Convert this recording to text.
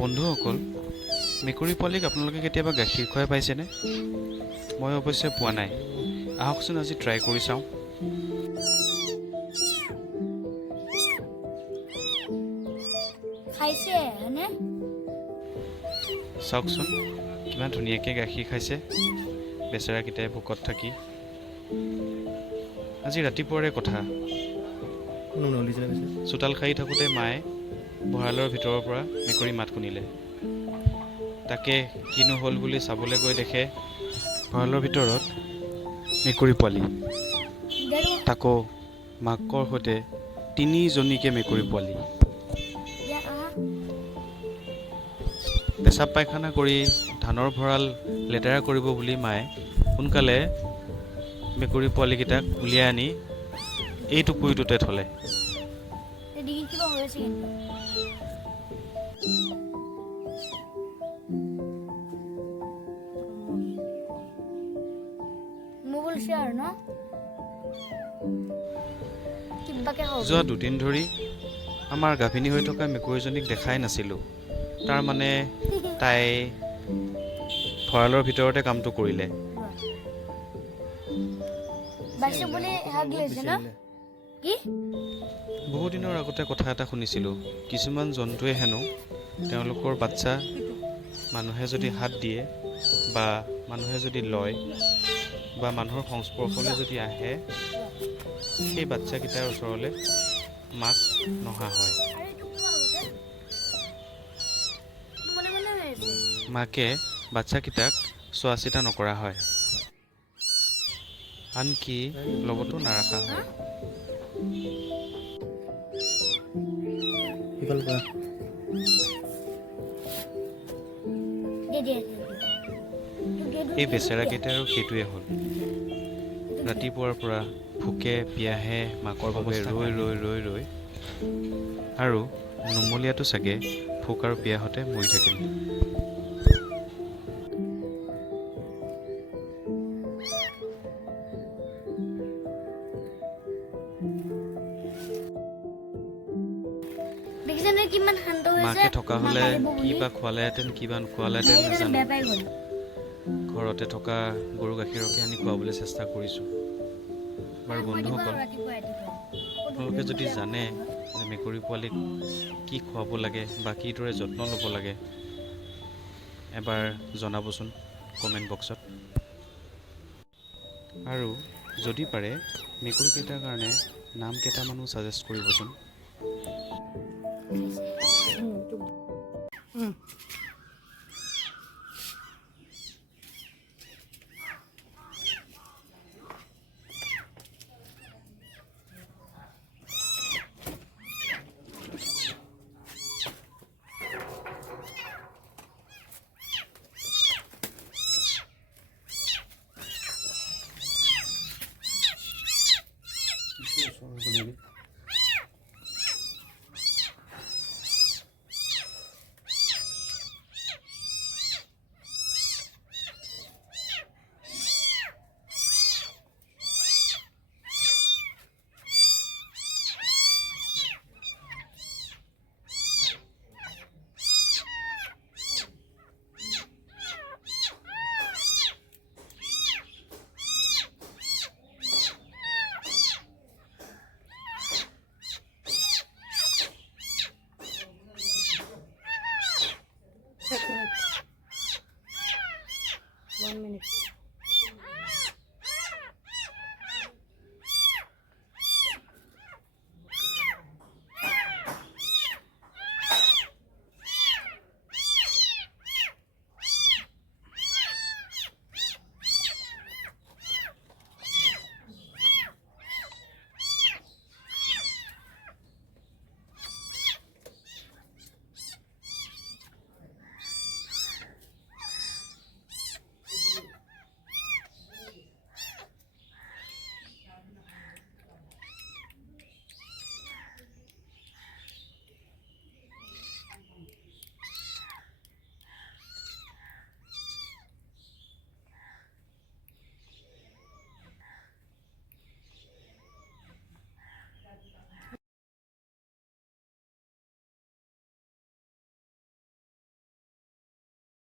বন্ধুসকল, মেকুৰী পোৱালিক আপোনালোকে কেতিয়াবা গাখীৰ খুৱাই পাইছেনে? মই অৱশ্যে পোৱা নাই। আহকচোন আজি ট্ৰাই কৰি চাওঁ। খাইছে হয়নে? চাওকচোন কিমান ধুনীয়াকৈ গাখীৰ খাইছে বেচেৰাকেইটাই ভোকত থাকি। আজি ৰাতিপুৱাৰে কথা। চোতাল সাৰি থাকোঁতে মায়ে ভঁৰালৰ ভিতৰৰ পৰা মেকুৰী মাত শুনিলে। তাকে কিনো হ'ল বুলি চাবলৈ গৈ দেখে ভঁৰালৰ ভিতৰত মেকুৰী পোৱালি, তাকো মাকৰ সৈতে 3জনীকে মেকুৰী পোৱালি। পেচাব পায়খানা কৰি ধানৰ ভঁৰাল লেতেৰা কৰিব বুলি মায়ে সোনকালে মেকুৰী পোৱালিকেইটাক উলিয়াই আনি এই টুকুৰিটোতে থ'লে। যোৱা 2 দিন ধৰি আমাৰ গাভিনী হৈ থকা মেকুৰীজনীক দেখাই নাছিলোঁ। তাৰমানে তাই ভঁৰালৰ ভিতৰতে কামটো কৰিলে। বহু দিনৰ আগতে কথা এটা শুনিছিলোঁ, কিছুমান জন্তুৱে হেনো তেওঁলোকৰ বাচ্ছা মানুহে যদি হাত দিয়ে বা মানুহে যদি লয় বা মানুহৰ সংস্পৰ্শলৈ যদি আহে, সেই বাচ্ছাকেইটাৰ ওচৰলৈ মাক নহা হয়। মাকে বাচ্ছাকেইটাক চোৱা চিতা নকৰা হয়, আনকি লগতো নাৰাখা হয়। এই বেচেৰাকেইটাৰো সেইটোৱে হ'ল। ৰাতিপুৱাৰ পৰা ভোকে পিয়াহে মাকৰ বাবে ৰৈ আৰু নুমলীয়াটো চাগে ভোক আৰু পিয়াহতে মৰি থাকিল। মাকে থকা হ'লে কি বা খোৱালেহেঁতেন, কি বা নোখোৱালেহেঁতেন নাজানো। ঘৰতে থকা গৰু গাখীৰকে আনি খুৱাবলৈ চেষ্টা কৰিছোঁ। বাৰু বন্ধুসকল, আপোনালোকে যদি জানে যে মেকুৰী পোৱালিক কি খুৱাব লাগে বা কিদৰে যত্ন ল'ব লাগে, এবাৰ জনাবচোন কমেণ্ট বক্সত। আৰু যদি পাৰে মেকুৰীকেইটাৰ কাৰণে নাম কেইটামানো ছাজেষ্ট কৰিবচোন।